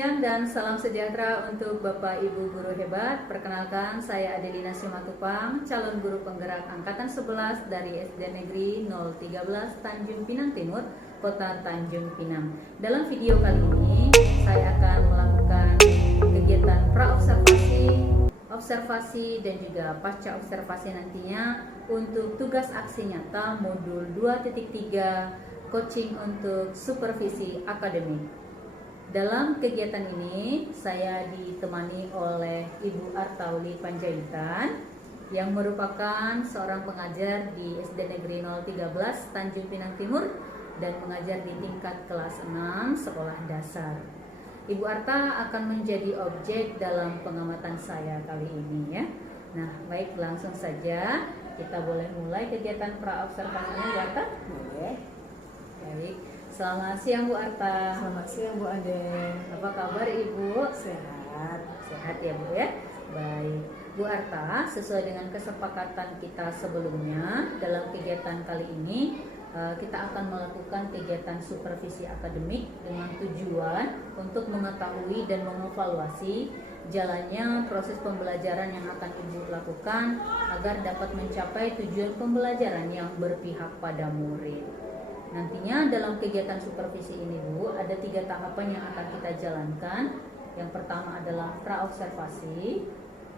siang dan salam sejahtera untuk Bapak Ibu guru hebat. Perkenalkan, saya Adelina Simatupang, calon guru penggerak angkatan 11 dari SD Negeri 013 Tanjung Pinang Timur, Kota Tanjung Pinang. Dalam video kali ini, saya akan melakukan kegiatan pra-observasi, observasi dan juga pasca observasi nantinya untuk tugas aksi nyata modul 2.3 coaching untuk supervisi akademik. Dalam kegiatan ini, saya ditemani oleh Ibu Artauli Panjaitan yang merupakan seorang pengajar di SD Negeri 013 Tanjung Pinang Timur dan mengajar di tingkat kelas 6 sekolah dasar. Ibu Arta akan menjadi objek dalam pengamatan saya kali ini ya. Nah, baik, langsung saja kita boleh mulai kegiatan pra-observasinya, Bu Arta? Boleh. Baik. Selamat siang Bu Arta. Selamat siang Bu Ade. Apa kabar Ibu? Sehat. Sehat ya Bu ya? Baik. Bu Arta, sesuai dengan kesepakatan kita sebelumnya, dalam kegiatan kali ini kita akan melakukan kegiatan supervisi akademik dengan tujuan untuk mengetahui dan mengevaluasi jalannya proses pembelajaran yang akan Ibu lakukan agar dapat mencapai tujuan pembelajaran yang berpihak pada murid. Nantinya dalam kegiatan supervisi ini Bu, ada 3 tahapan yang akan kita jalankan. Yang pertama adalah pra-observasi,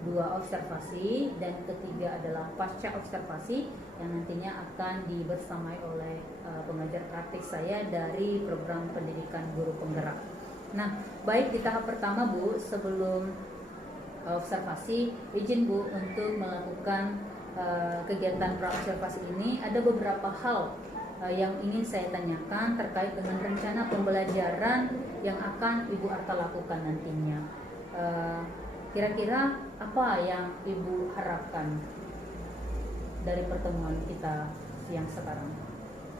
2 observasi, dan ketiga adalah pasca observasi yang nantinya akan dibersamai oleh pengajar praktik saya dari program pendidikan guru penggerak. Nah, baik, di tahap pertama Bu, sebelum observasi, izin Bu untuk melakukan kegiatan pra-observasi ini ada beberapa hal yang ingin saya tanyakan terkait dengan rencana pembelajaran yang akan Ibu Arta lakukan nantinya. Kira-kira apa yang Ibu harapkan dari pertemuan kita siang sekarang?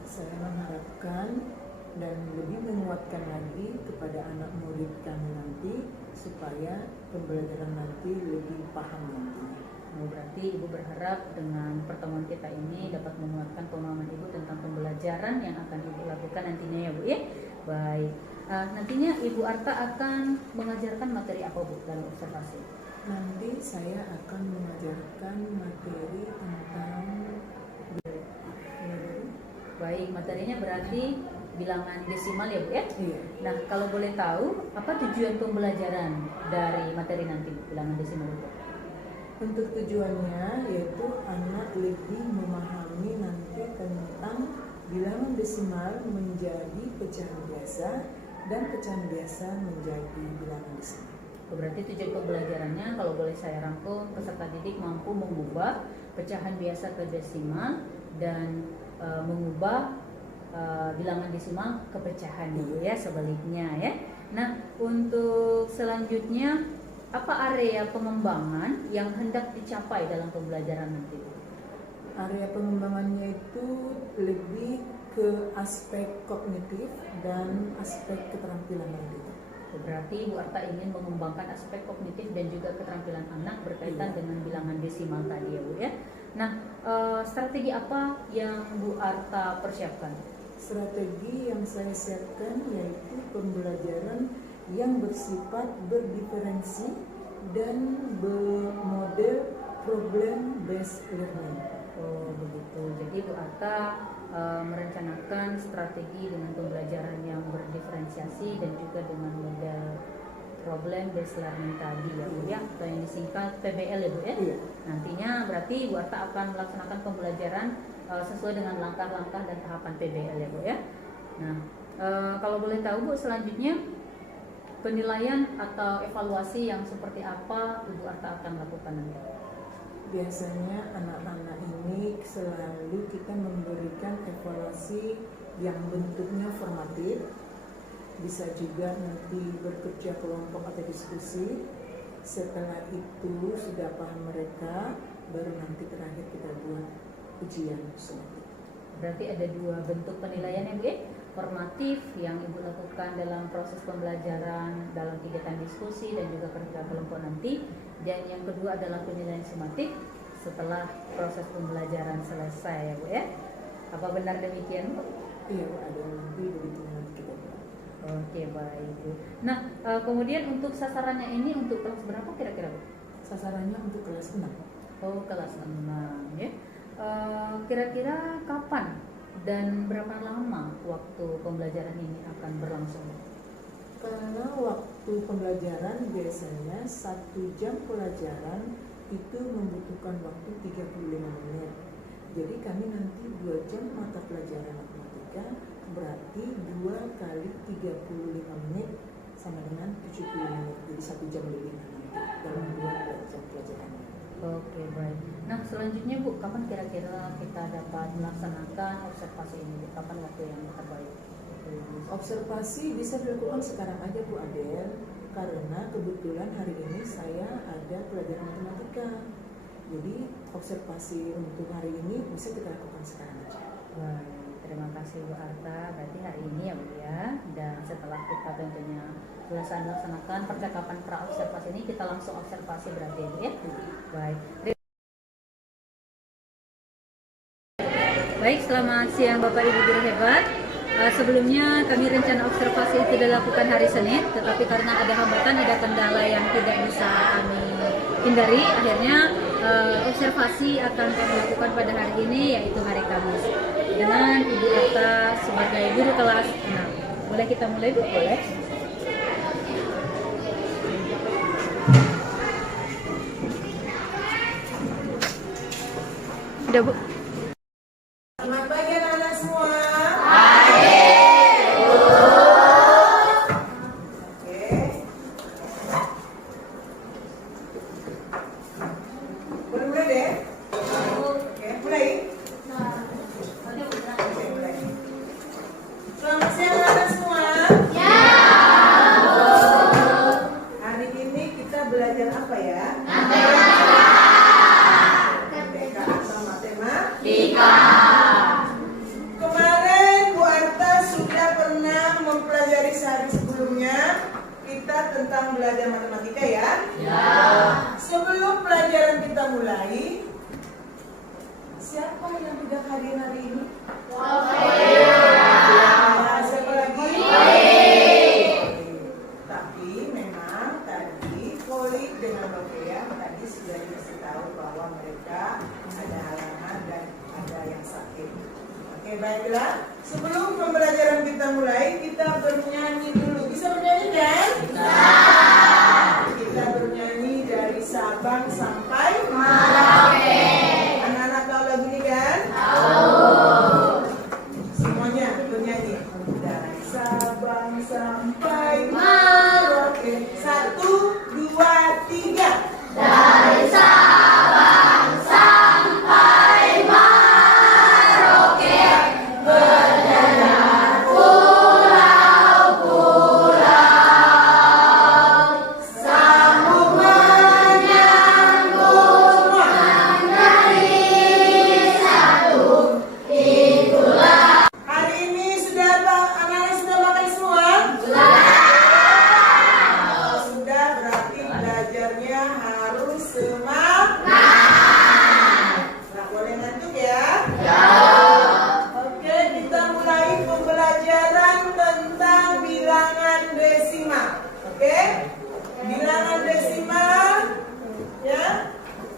Saya mengharapkan dan lebih menguatkan lagi kepada anak murid kami nanti supaya pembelajaran nanti lebih paham nantinya. Berarti Ibu berharap dengan pertemuan kita ini dapat menguatkan pemahaman Ibu tentang pembelajaran yang akan Ibu lakukan nantinya ya Bu ya. Baik. Nantinya Ibu Arta akan mengajarkan materi apa Bu dalam observasi? Nanti saya akan mengajarkan materi tentang Baik, materinya berarti bilangan desimal ya Bu ya? Iya. Nah, kalau boleh tahu apa tujuan pembelajaran dari materi nanti Bu, bilangan desimal itu? Untuk tujuannya yaitu anak lebih memahami nanti tentang bilangan desimal menjadi pecahan biasa dan pecahan biasa menjadi bilangan desimal. Berarti tujuan pembelajarannya kalau boleh saya rangkum, peserta didik mampu mengubah pecahan biasa ke desimal dan mengubah bilangan desimal ke pecahan ya, sebaliknya ya. Nah, untuk selanjutnya apa area pengembangan yang hendak dicapai dalam pembelajaran nanti? Area pengembangannya itu lebih ke aspek kognitif dan aspek keterampilan nanti. Berarti Bu Arta ingin mengembangkan aspek kognitif dan juga keterampilan anak berkaitan dengan bilangan desimal tadi ya Bu ya. Nah, strategi apa yang Bu Arta persiapkan? Strategi yang saya siapkan yaitu pembelajaran yang bersifat berdiferensi dan bermodel problem based learning. Oh begitu. Jadi Bu Arta merencanakan strategi dengan pembelajaran yang berdiferensiasi dan juga dengan model problem based learning tadi ya Bu ya, atau yang disingkat PBL ya Bu ya. Iya. Nantinya berarti Bu Arta akan melaksanakan pembelajaran sesuai dengan langkah-langkah dan tahapan PBL ya Bu ya. Nah, kalau boleh tahu Bu, selanjutnya penilaian atau evaluasi yang seperti apa Ibu Arta akan lakukan nanti? Biasanya anak-anak ini selalu kita memberikan evaluasi yang bentuknya formatif, bisa juga nanti bekerja kelompok atau diskusi. Setelah itu sudah paham mereka, baru nanti terakhir kita buat ujian semua. Berarti ada 2 bentuk penilaian ya Bu ya? Formatif yang Ibu lakukan dalam proses pembelajaran dalam kegiatan diskusi dan juga kerja kelompok nanti, dan yang kedua adalah penilaian sumatif setelah proses pembelajaran selesai ya Bu ya. Apa benar demikian Bu? Iya Bu, ada nanti begitu nanti kita buat. Oke, baik Bu. Nah, kemudian untuk sasarannya ini untuk kelas berapa kira-kira Bu? Sasarannya untuk kelas 6. Oh, kelas 6 ya. Kira-kira kapan dan berapa lama waktu pembelajaran ini akan berlangsung? Karena waktu pembelajaran biasanya 1 jam pelajaran itu membutuhkan waktu 35 menit. Jadi kami nanti 2 jam mata pelajaran matematika, berarti 2 kali 35 menit sama dengan 70 menit. Jadi 1 jam lebih nanti dalam 2 jam pelajaran. Oke, baik. Nah, selanjutnya Bu, kapan kira-kira kita dapat melaksanakan observasi ini? Kapan waktu yang terbaik? Observasi bisa dilakukan sekarang aja Bu Adel, karena kebetulan hari ini saya ada pelajaran matematika. Jadi observasi untuk hari ini bisa kita lakukan sekarang aja. Baik, terima kasih Bu Arta. Berarti hari ini ya Bu ya. Dan setelah kita tentunya selesai melaksanakan percakapan pra observasi ini, kita langsung observasi berarti ya Bu ya. Baik. Baik, selamat siang Bapak Ibu guru hebat. Sebelumnya kami rencana observasi itu dilakukan hari Senin, tetapi karena ada hambatan, ada kendala yang tidak bisa kami hindari, akhirnya observasi akan kami lakukan pada hari ini, yaitu hari Kamis, dengan Ibu Arta sebagai guru kelas 6. Boleh kita mulai Bu? Boleh. Udah Bu. Selamat pagi anak-anak semua. Boleh mulai deh. Oke, mulai. Oke, mulai. Selamat siang anak-anak semua. Hari ini kita belajar apa ya? MTK atau matematika. Kemarin Bu Arta sudah pernah mempelajari sehari sebelumnya kita tentang belajar matematika ya? Ya. Sebelum pelajaran kita mulai, siapa yang tidak hadir hari ini? Siapa lagi? Tapi memang tadi Kolik dengan Novia tadi sudah dikasih tahu bahwa mereka ada halangan dan ada yang sakit. Oke, baiklah. Sebelum pembelajaran kita mulai, kita bernyanyi dulu. Bisa bernyanyi kan? Bisa. Kita bernyanyi dari Sabang sampai Merauke. Anak-anak tahu lagu ini kan? Tahu. Semuanya bernyanyi. Dari Sabang sampai Merauke. 1, 2, 3. Dari Sabang sampai Merauke, berjalan pulau-pulau, sambung menyambung menjadi satu. Itulah. Hari ini sudah anak-anak sudah makan semua? Sudah, berarti belajarnya harus semangat. Nggak boleh ngantuk ya? Ya. Oke, kita mulai pembelajaran tentang bilangan desimal. Oke? Bilangan desimal ya.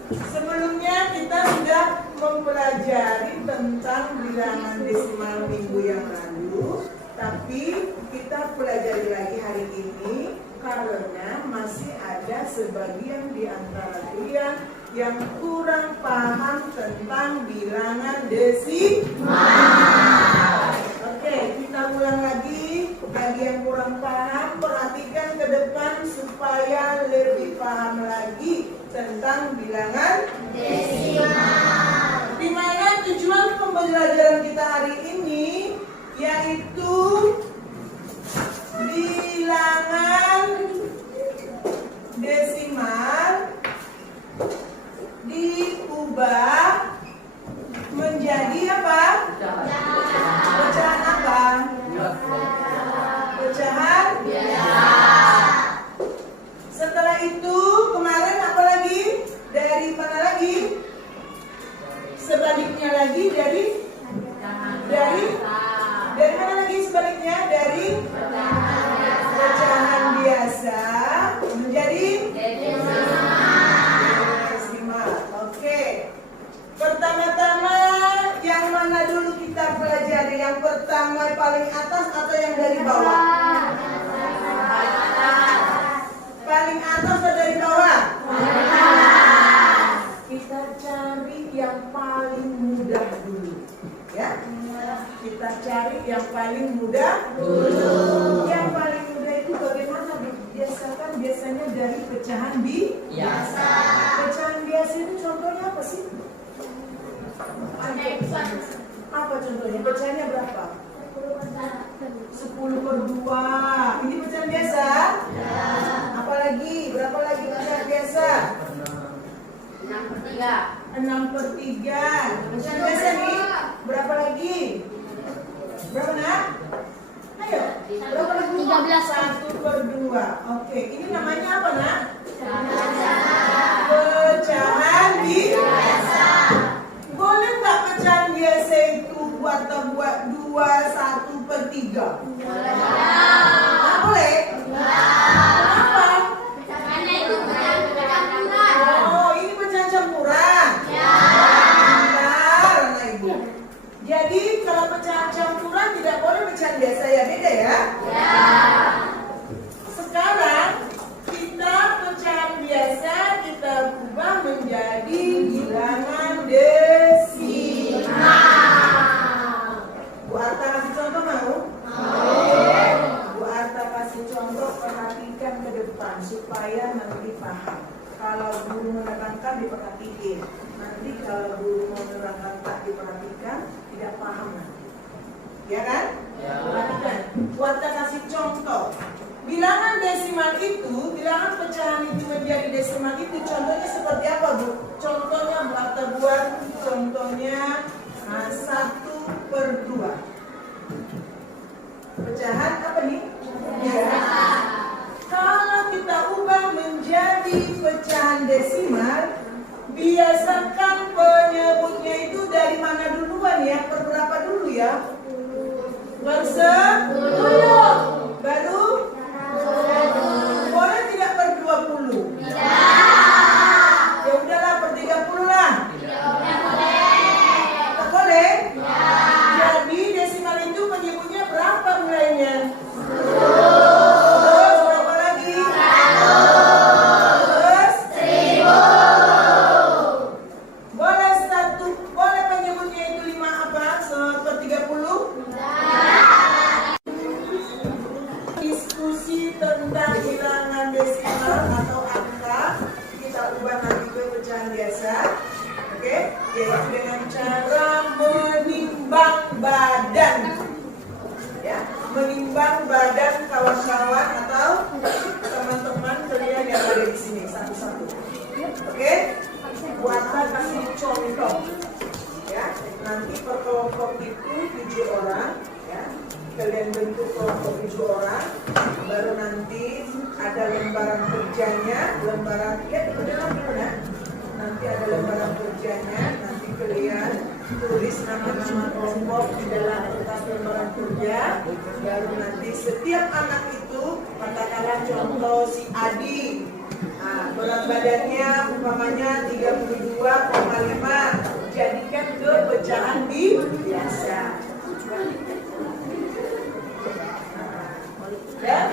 Sebelumnya kita sudah mempelajari tentang bilangan desimal minggu yang lalu, tapi kita pelajari lagi hari ini karena masih ada sebagian di antara kalian yang kurang paham tentang bilangan desimal. Oke, kita ulang lagi. Bagi yang kurang paham, perhatikan ke depan supaya lebih paham lagi tentang bilangan desimal. Di mana tujuan pembelajaran kita hari ini yaitu bilangan desimal diubah menjadi apa? Pecahan apa? Pecahan biasa. Setelah itu kemarin apa lagi? Dari mana lagi? Sebaliknya lagi dari Yang pertama paling atas atau yang dari bawah? Paling atas atau dari bawah? Kita cari yang paling mudah dulu. Ya, kita cari yang paling mudah dulu. Yang paling mudah itu bagaimana biasakan? Biasanya dari pecahan biasa. Pecahan biasa itu contohnya apa sih? Apa contohnya? Pecahannya berapa? 10/2. Ini pecahan biasa? Ya. Apalagi? Berapa lagi pecahan biasa? 6/3. Pecahan biasa nih? Berapa lagi? Berapa nak? Ayo. Berapa lagi? 1/2. Oke. Ini namanya apa nak? Pecahan biasa. Boleh nggak pecahan biasa itu buat 1/3? Nggak boleh? Kenapa? Oh, ini pecahan campuran. Bentar, anak ibu. Jadi kalau pecahan campuran tidak boleh pecahan biasa ya, beda ya? Sekarang kita pecahan biasa kita ubah menjadi bilangan desimal. Bu Arta kasih contoh mau? Bu Arta kasih contoh, perhatikan ke depan supaya nanti paham. Kalau guru menerangkan diperhatikan. Nanti kalau guru mau menerangkan tak diperhatikan, tidak paham nanti. Ya kan? Perhatikan. Bu Arta kasih contoh. Bilangan desimal itu, bilangan pecahan itu menjadi desimal itu contohnya seperti apa Bu? Contohnya Bu Arta buat contohnya 1/2. Pecahan apa nih? Ya. Kalau kita ubah menjadi pecahan desimal, biasakan penyebutnya itu dari mana duluan ya? Per berapa dulu ya? Per 10. Baru? Boleh tidak per 20? Ya udahlah per 30 lah. Tak boleh? Jadi desimal itu penyebutnya berapa mulainya? Terus berapa lagi? Terus 1000. Boleh penyebutnya itu 5 apa? Per 30? Diskusi tentang bilangan desimal atau angka kita ubah nanti ke pecahan biasa, oke? Yaitu dengan cara menimbang badan, ya, menimbang badan kawan-kawan atau teman-teman kalian yang ada di sini satu-satu, oke? Buatlah kasih contoh, ya. Nanti per kelompok itu 7 orang, ya. Kalian bentuk kelompok 7 orang, baru nanti ada lembaran kerjanya, lembaran gimana? Nanti ada lembaran kerjanya, nanti kalian tulis nama-nama kelompok di dalam kertas lembaran kerja, baru nanti setiap anak itu, katakanlah contoh si Adi, berat badannya umpamanya 32,5, jadikan ke pecahan biasa. Ya?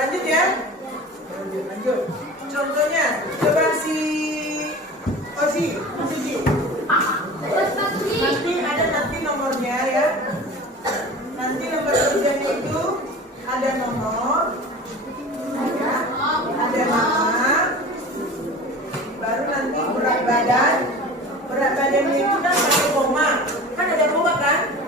Lanjut ya? Lanjut. Contohnya, coba si Ozi, nanti ada nomornya ya. Nanti nomor kerjanya itu ada nomor, ada nama, baru nanti berat badan. Berat badannya itu kan pakai koma, kan ada koma kan?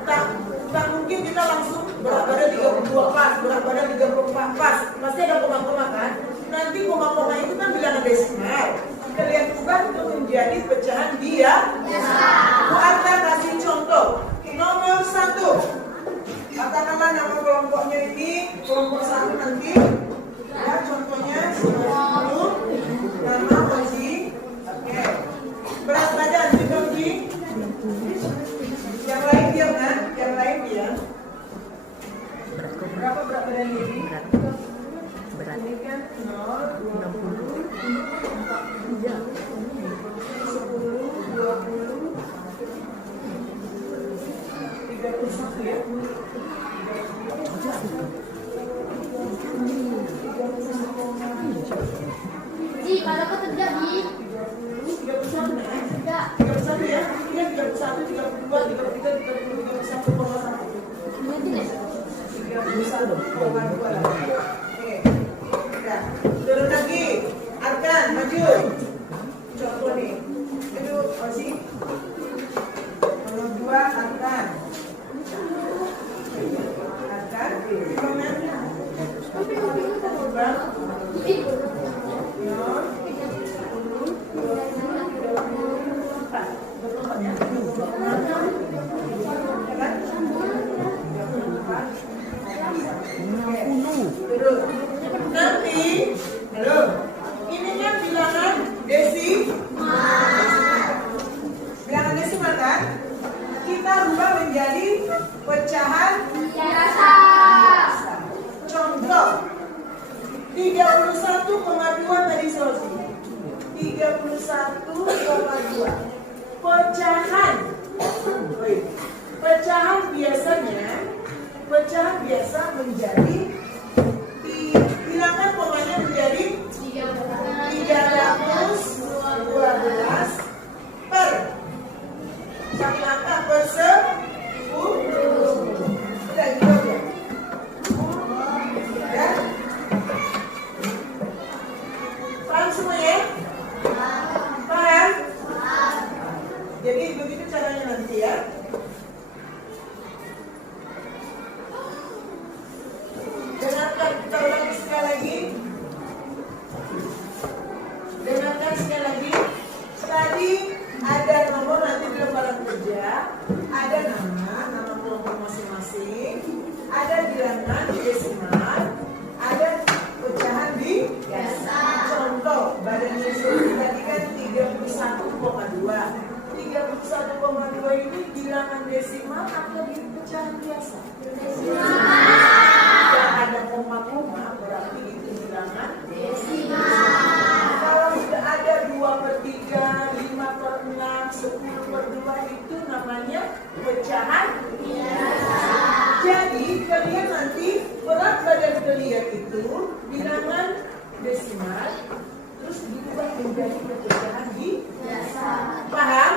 Tak mungkin kita langsung berat badan 32 pas, berat badan 34 pas, pasti ada koma-koma kan? Nanti koma-koma itu kan bilangan desimal. Kalian ubah itu menjadi pecahan biasa. Bu Arta kasih contoh. Nomor 1. Katakanlah nama kelompoknya ini kelompok 1 nanti. Ya, contohnya 10. Nama Ozi. Oke. Berat badan juga Ozi. Yang lain diam kan? Yang lain diam. Berapa berat badan ini? Ini kan 0, 20, 40, 10, 20, 30, 31 ya. Ji, kalau kau terjadi, 31 ya. tidak. 31 ya. Ini 31, 32, 33, 34, 31,1. Ini tidak. 31,2. Oke. Udah. Turun lagi. Arkan, maju. Contoh nih. Itu masih. Nomor 2 Arkan. Arkan. Gimana? Bang. Non. 24 ya. 24. Terus. Nanti, halo. Ini kan bilangan bilangan desimal kan? Kita rubah menjadi pecahan Biasa. Contoh 31,2 tadi solusi. 31,2 pecahan. Pecahan biasa menjadi hilangkan komanya menjadi 312 per satu angka per 10. Udah gitu ya. Udah. Paham semua ya? Paham? Jadi begitu caranya nanti ya. Dengarkan, kita ulangi sekali lagi. Dengarkan sekali lagi. Tadi ada nomor nanti di lembaran kerja, ada nama kelompok masing-masing, ada bilangan di desimal, ada pecahan di biasa. Contoh, badannya sendiri tadi kan 31,2. 31,2 ini bilangan desimal atau di pecahan biasa? Tidak ada koma-koma berarti itu bilangan desimal. Kalau sudah ada 2/3, 5/6, 10/2 itu namanya pecahan biasa. Jadi kalian nanti berat badan kalian itu bilangan desimal terus diubah menjadi pecahan di biasa. Paham?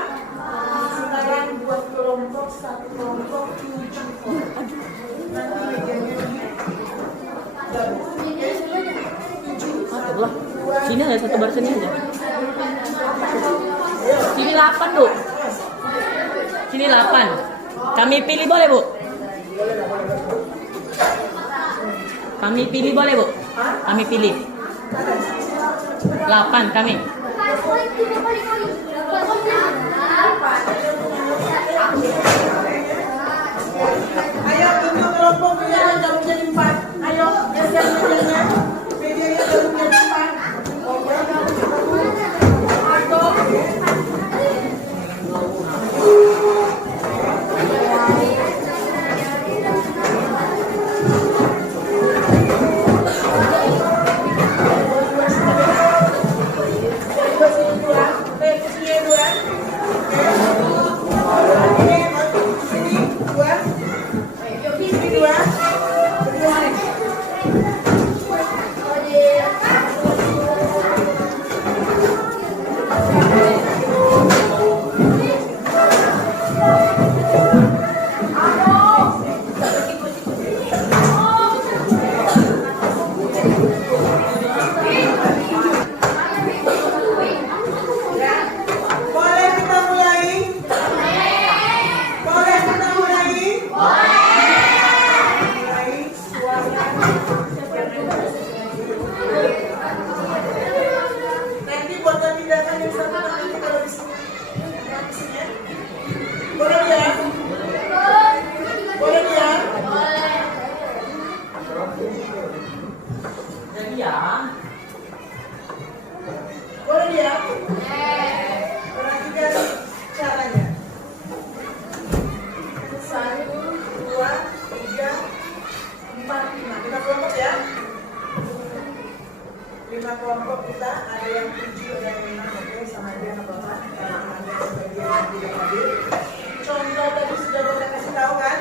Sekarang buat kelompok, satu kelompok 7 orang. Nanti mejanya ini gabung. Allah. Sini aja satu bar sini aja. Sini 8, Bu. Sini 8. Kami pilih boleh, Bu? Kami pilih boleh, Bu? Kami pilih. 8 kami. Ayo bentuk kelompok bilangan gabung jadi 4. Ayo geser mejanya. Mejanya gabung jadi 4. kelompok kita ada yang 7 dan 5, oke, sama aja sama Bapak karena ada sebagian yang tidak hadir. Contoh tadi sudah Bapak kasih tahu kan?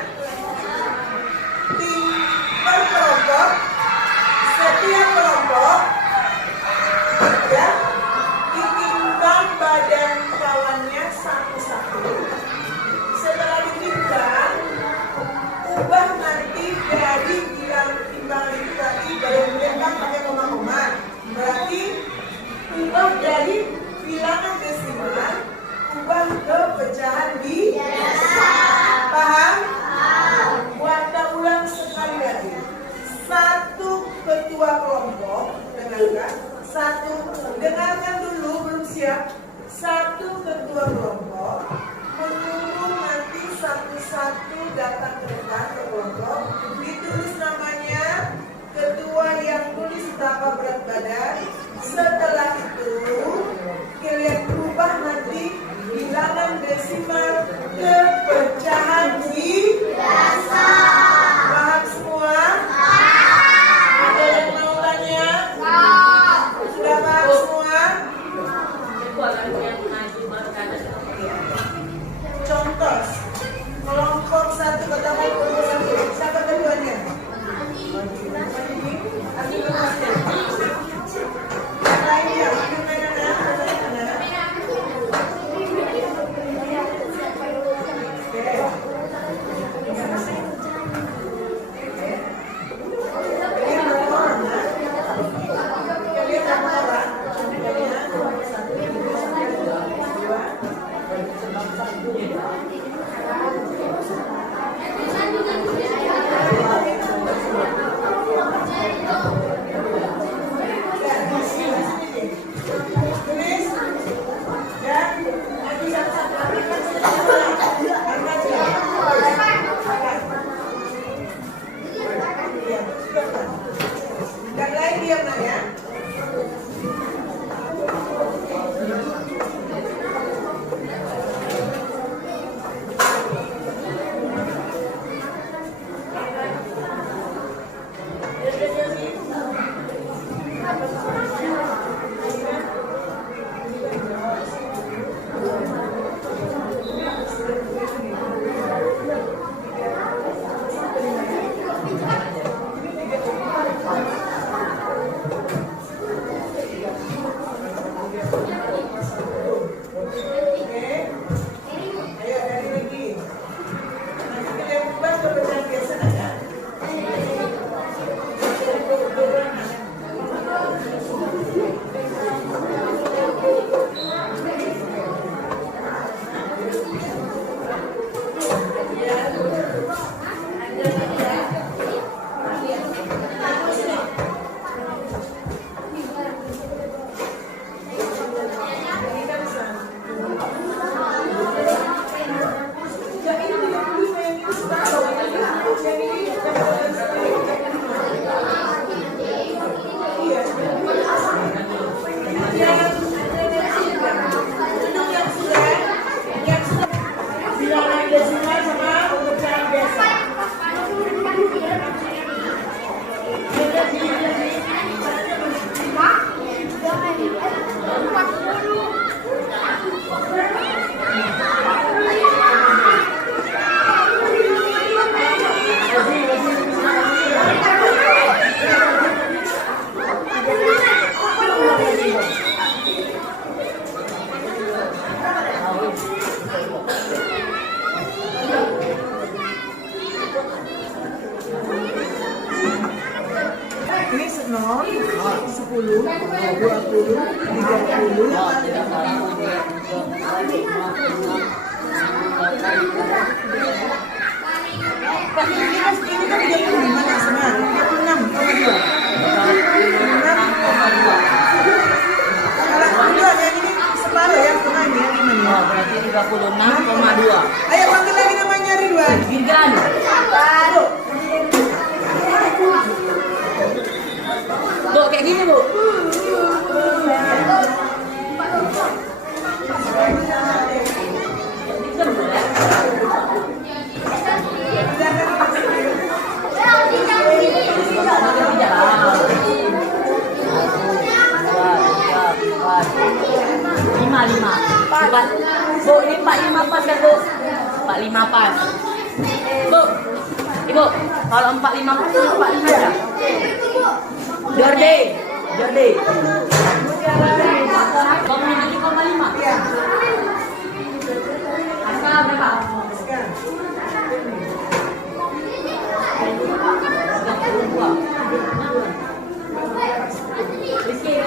satu datang ke depan ke kelompok, ditulis namanya, ketua yang tulis berapa berat badan. Setelah itu kalian ubah nanti bilangan desimal ke pecahan biasa. Paham semua? Ada yang mau tanya? Sudah paham semua? Contoh, kelompok satu ketemu kelompok satu. Siapa keduanya? Yang lain diam nak ya. Ini 0, 10, 20, 30. Ini kan 35 nih semua. 36,2. Kalau kedua yang ini separuh ya, setengahnya ya, gimana ya? Berarti 36,2. Ayo panggil lagi namanya Ridwan. Gibran. Bu, kayak gini, Bu. Lima. Bu, ini 45 pas kan, Bu? 45 pas. Bu, Ibu, kalau 45 pas, 45 aja. Jorde. Kamu lagi 5. Iya. Asal berapa? Rizky.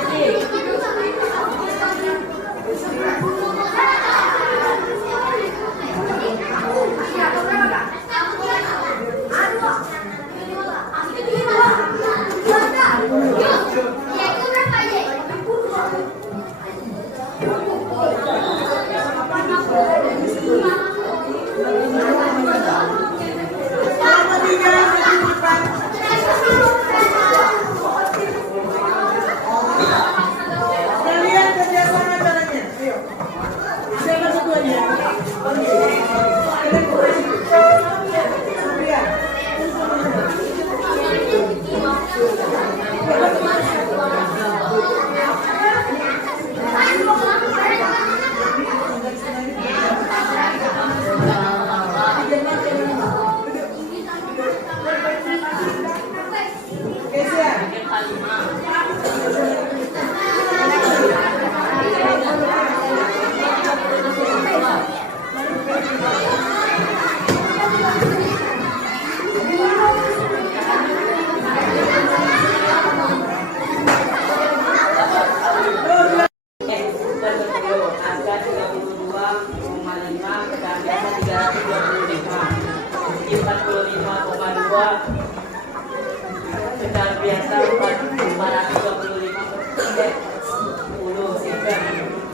Pecahan biasa 425 per 10 sehingga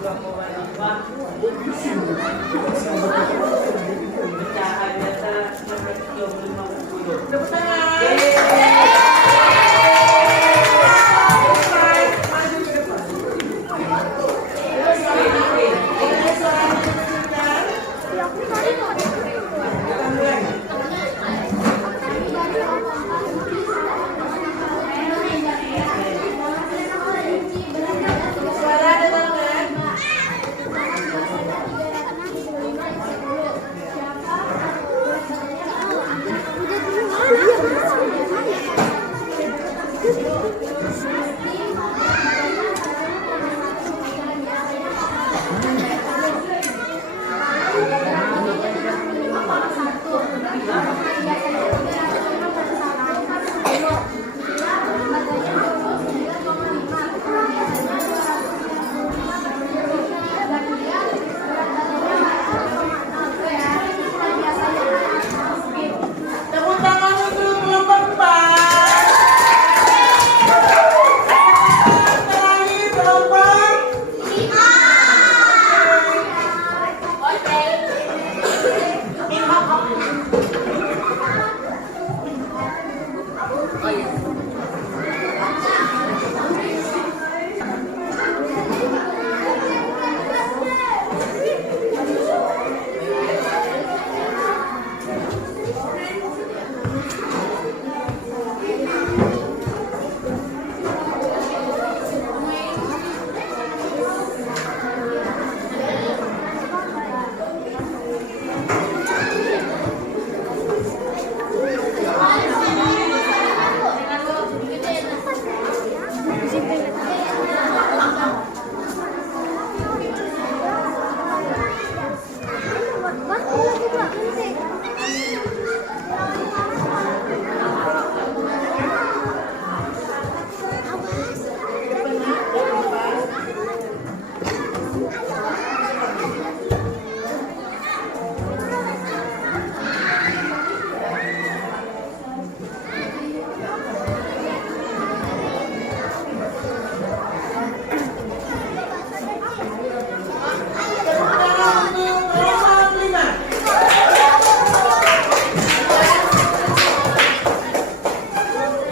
2,5. Pecahan biasa 25 per 10. Tepuk tangan. Maju ke depan. Boleh suaranya dikecilkan? Kita mulai. Suara dengarkan. Tepuk tangan untuk kelompok 4. Terakhir kelompok 5. Oh iya.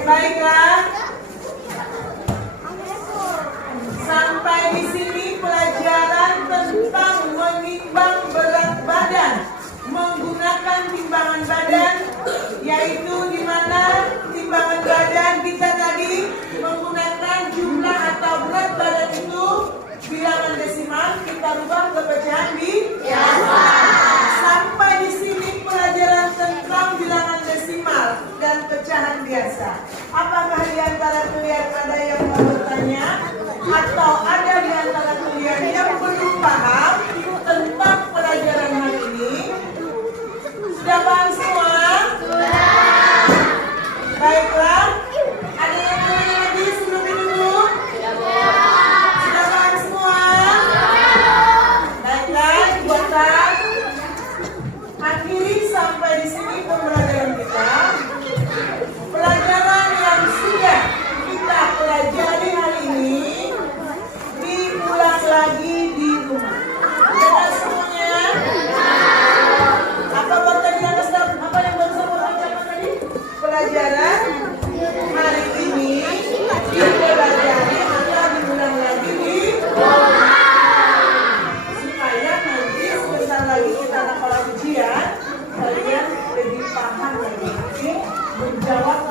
Baiklah, sampai di sini pelajaran tentang menimbang berat badan menggunakan timbangan badan, yaitu di mana timbangan badan kita tadi menggunakan jumlah atau berat badan itu bilangan desimal, kita rubah ke pecahan biasa. Sampai di sini pelajaran tentang bilangan desimal dan pecahan biasa. Apakah di antara kalian ada yang mau bertanya? Atau ada di antara kalian yang belum paham tentang pelajaran hari ini? Sudah paham semua? Sudah. Baiklah. Ada yang mau tanya lagi sebelum itu dulu? Sudah paham semua? Baiklah, buatlah. Akhiri sampai di sini pembelajaran kita. Pelajaran yang sudah kita pelajari hari ini diulang lagi di rumah. Sudah semuanya? Apa buat tadi apa yang baru saya bacakan tadi? Pelajaran hari ini dipelajari atau diulang lagi di rumah. Supaya nanti sebentar lagi kita kalau ujian kalian lebih paham lagi. Menjawab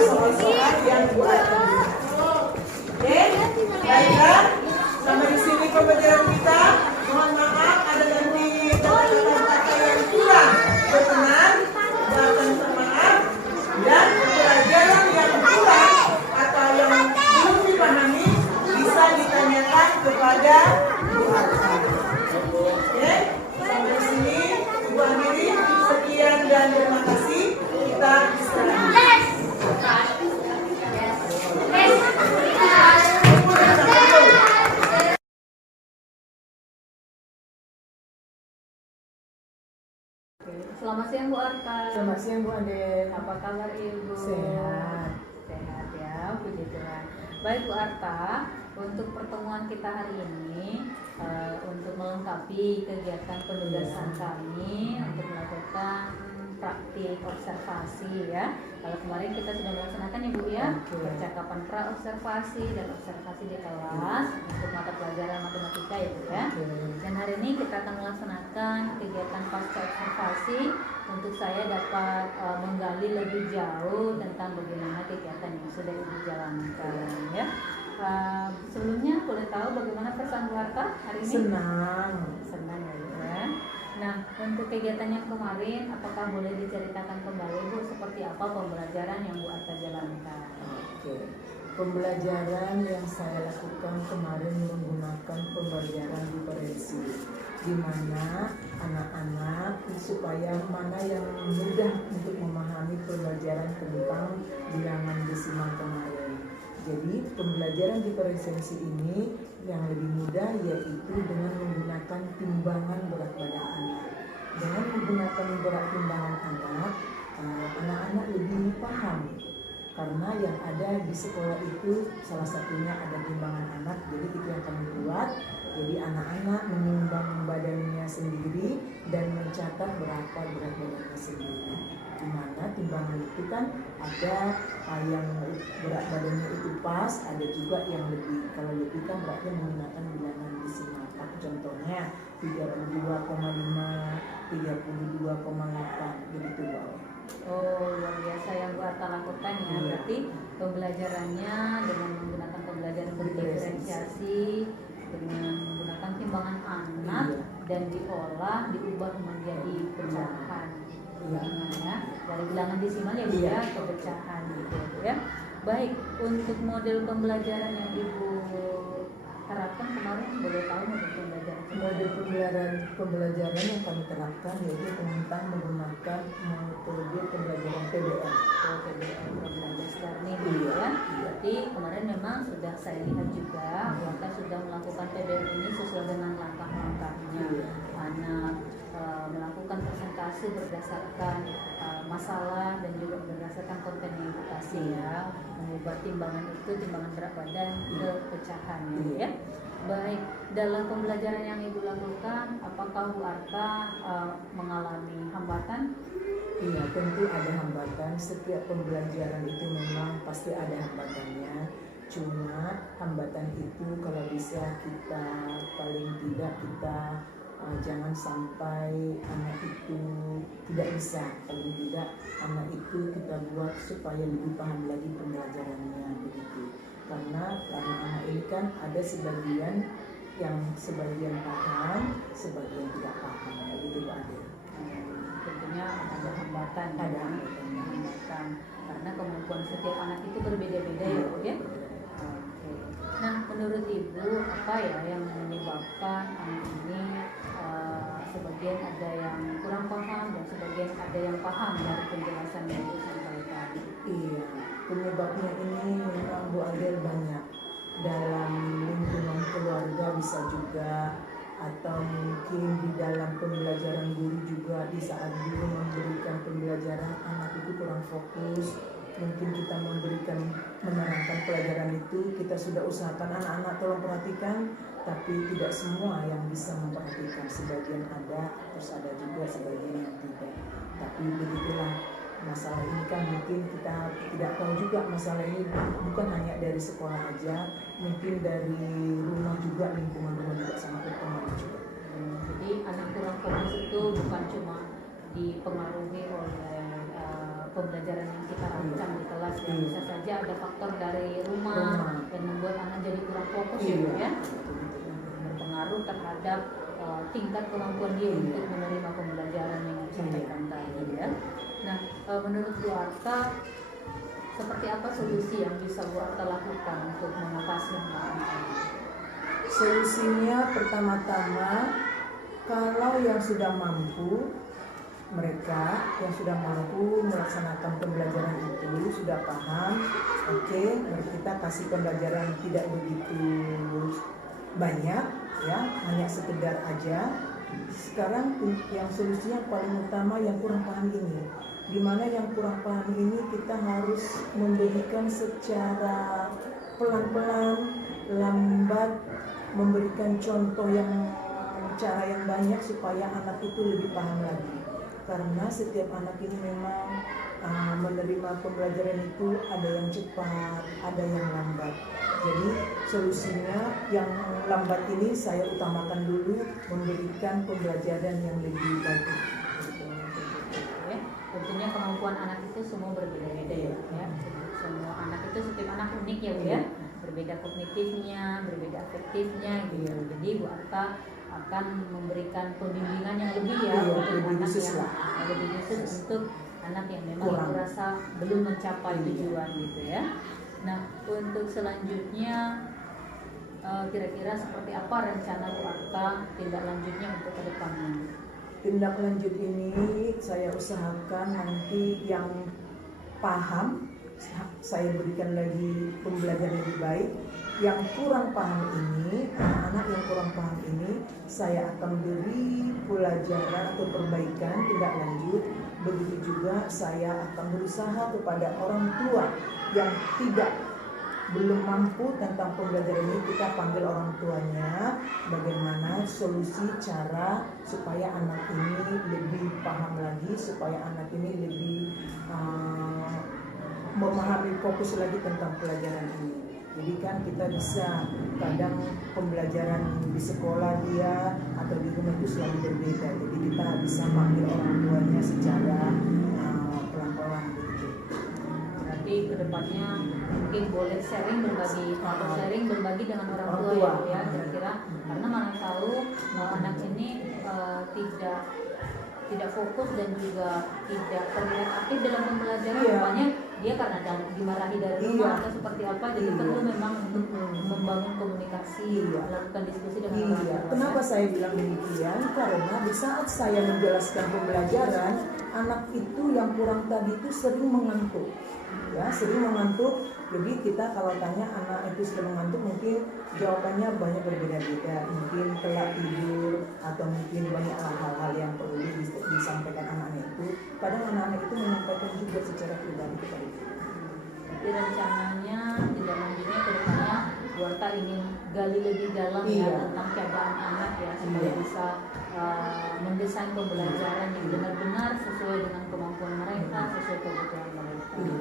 soal-soal yang buat. Oke, baiklah. Sampai di sini pembelajaran kita. Mohon maaf ada nanti kata-kata yang kurang berkenan. Mohon maaf. Dan pelajaran yang kurang atau yang belum dipahami bisa ditanyakan kepada Bu Arta. Oke, sampai di sini Ibu akhiri. Sekian dan terima kasih. Kita istirahat. Selamat siang Bu Arta. Selamat siang Bu Ade. Apa kabar Ibu? Sehat. Sehat ya, puji Tuhan. Baik Bu Arta, untuk pertemuan kita hari ini untuk melengkapi kegiatan penugasan kami untuk melakukan praktik observasi ya. Kalau kemarin kita sudah melaksanakan ya Bu ya, percakapan pra-observasi dan observasi di kelas untuk mata pelajaran matematika ya Bu ya. Dan hari ini kita akan melaksanakan kegiatan pasca observasi untuk saya dapat menggali lebih jauh tentang bagaimana kegiatan yang sudah Ibu jalankan ya. Sebelumnya boleh tahu bagaimana perasaan Bu Arta hari ini? Senang ya Bu ya. Nah, untuk kegiatan yang kemarin, apakah boleh diceritakan kembali Bu seperti apa pembelajaran yang Bu Arta jalankan? Oke. Pembelajaran yang saya lakukan kemarin menggunakan pembelajaran diferensi, di mana anak-anak supaya mana yang mudah untuk memahami pembelajaran tentang bilangan desimal kemarin. Jadi pembelajaran diferensiasi ini yang lebih mudah yaitu dengan menggunakan timbangan berat badan anak. Dengan menggunakan berat timbangan anak, anak-anak lebih paham. Karena yang ada di sekolah itu salah satunya ada timbangan anak, jadi itu yang kami buat. Jadi anak-anak menimbang badannya sendiri dan mencatat berapa berat badannya sendiri. Di mana timbangan itu kan ada yang berat badannya itu pas, ada juga yang lebih. Kalau lebih kan berarti menggunakan bilangan desimal. Contohnya 32,5, 32,8 begitu Bu. Oh, luar biasa yang Bu Arta lakukan ya. Berarti pembelajarannya dengan menggunakan pembelajaran berdiferensiasi dengan menggunakan timbangan anak dan diolah diubah menjadi pecahan bilangan ya, dari bilangan desimal ya Bu ya ke pecahan gitu ya. Baik, untuk model pembelajaran yang Ibu terapkan kemarin boleh tahu model pembelajaran? Model pembelajaran yang kami terapkan yaitu tentang menggunakan metode pembelajaran PBL. PBL, program based learning ya. Jadi kemarin memang sudah saya lihat juga mereka sudah melakukan PBL ini sesuai dengan langkah-langkahnya. Anak melakukan presentasi berdasarkan masalah dan juga berdasarkan konten yang dikasih ya, mengubah timbangan itu timbangan berat badan ke pecahan ya. Baik, dalam pembelajaran yang Ibu lakukan, apakah Bu Arta mengalami hambatan? Iya, tentu ada hambatan. Setiap pembelajaran itu memang pasti ada hambatannya. Cuma hambatan itu kalau bisa kita paling tidak kita jangan sampai anak itu tidak bisa. Paling tidak anak itu kita buat supaya lebih paham lagi pembelajarannya begitu. Karena anak ini kan ada sebagian yang sebagian paham, sebagian tidak paham begitu Pak Ade. Tentunya ada hambatan, hambatan karena kemampuan setiap anak itu berbeda-beda ya Bu ya. Oke. Nah, menurut Ibu apa ya yang menyebabkan anak ini sebagian ada yang kurang paham dan sebagian ada yang paham dari penjelasan yang Ibu sampaikan? Iya, penyebabnya ini memang Bu Adel banyak. Dalam lingkungan keluarga bisa juga, atau mungkin di dalam pembelajaran guru juga, di saat guru memberikan pembelajaran anak itu kurang fokus. Mungkin kita menerangkan pelajaran itu, kita sudah usahakan anak-anak tolong perhatikan, tapi tidak semua yang bisa memperhatikan. Sebagian ada, terus ada juga sebagian yang tidak. Tapi begitulah, masalah ini kan mungkin kita tidak tahu juga masalah ini bukan hanya dari sekolah aja, mungkin dari rumah juga, lingkungan rumah juga sangat berpengaruh juga. Jadi anak kurang fokus itu bukan cuma dipengaruhi oleh pembelajaran yang kita lakukan di kelas ya. Bisa saja ada faktor dari rumah yang membuat anak jadi kurang fokus ya, berpengaruh terhadap tingkat kemampuan dia untuk menerima pembelajaran yang disampaikan tadi ya. Nah, menurut Bu Arta seperti apa solusi yang bisa Bu Arta lakukan untuk mengatasi hambatan tadi? Solusinya pertama-tama, kalau yang sudah mampu, mereka yang sudah mampu melaksanakan pembelajaran itu sudah paham, oke, kita kasih pembelajaran tidak begitu banyak ya, hanya sekedar aja sekarang yang solusinya paling utama yang kurang paham ini, di mana yang kurang paham ini kita harus memberikan secara pelan-pelan, lambat, memberikan contoh yang cara yang banyak supaya anak itu lebih paham lagi. Karena setiap anak ini memang menerima pembelajaran itu ada yang cepat, ada yang lambat. Jadi solusinya yang lambat ini saya utamakan dulu, memberikan pembelajaran yang lebih baik. Ya, tentunya kemampuan anak itu semua berbeda-beda ya. Semua anak itu setiap anak unik ya Bu ya. Berbeda kognitifnya, berbeda afektifnya gitu. Jadi Bu Arta akan memberikan pembimbingan yang lebih ya untuk lebih anak khusus yang lah. lebih khusus untuk anak yang memang Kurang. merasa belum mencapai tujuan gitu ya. Nah, untuk selanjutnya kira-kira seperti apa rencana Bu Arta tindak lanjutnya untuk ke depannya? Tindak lanjut ini saya usahakan nanti yang paham saya berikan lagi pembelajaran lebih baik. Yang kurang paham ini, anak-anak yang kurang paham ini saya akan beri pelajaran atau perbaikan tindak lanjut. Begitu juga saya akan berusaha kepada orang tua yang belum mampu tentang pembelajaran ini, kita panggil orang tuanya bagaimana solusi cara supaya anak ini lebih paham lagi, supaya anak ini lebih memahami fokus lagi tentang pelajaran ini. Jadi kan kita bisa kadang pembelajaran di sekolah dia atau di rumah itu selalu berbeda. Jadi kita bisa panggil orang tuanya secara pelan-pelan begitu. Berarti kedepannya mungkin boleh sharing berbagi atau sharing berbagi dengan orang Orang tua tua. ya kira-kira, karena mana tahu anak ini tidak fokus dan juga tidak terlihat aktif dalam pembelajaran. Iya. Rupanya dia karena dimarahi dari rumah Iya. atau seperti apa, jadi Iya. perlu memang untuk membangun komunikasi, Iya. melakukan diskusi dengan orang Iya, tua. kenapa saya bilang demikian? Karena di saat saya menjelaskan pembelajaran, anak itu yang kurang tadi itu sering mengantuk. Ya, sering mengantuk. Jadi kita kalau tanya anak itu sering mengantuk, mungkin jawabannya banyak berbeda-beda. Mungkin telat tidur atau mungkin banyak hal-hal yang perlu disampaikan anaknya itu. Kadang anak-anak itu menyampaikan juga secara pribadi kepada kita. Jadi rencananya tidak lanjutnya ke depannya Bu Arta ingin gali lebih dalam ya Iya. tentang keadaan anak ya supaya Iya. bisa mendesain pembelajaran yang benar-benar sesuai dengan kemampuan mereka, sesuai kebutuhan mereka. Iya.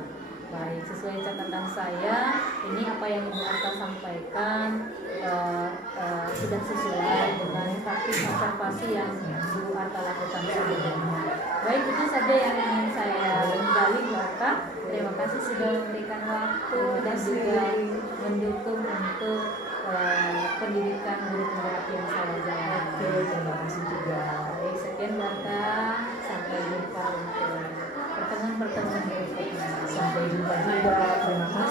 Baik, sesuai catatan saya, ini apa yang Ibu Arta sampaikan sudah sesuai dengan praktik observasi yang Bu Arta lakukan sebelumnya. Baik, itu saja yang ingin saya gali Bu Arta. Terima kasih sudah memberikan waktu dan juga mendukung untuk pendidikan guru penggerak yang saya jalankan. Oke, terima kasih juga. Baik, sekian Bu Arta. Sampai jumpa untuk pertemuan berikutnya. Sampai jumpa juga. Terima kasih.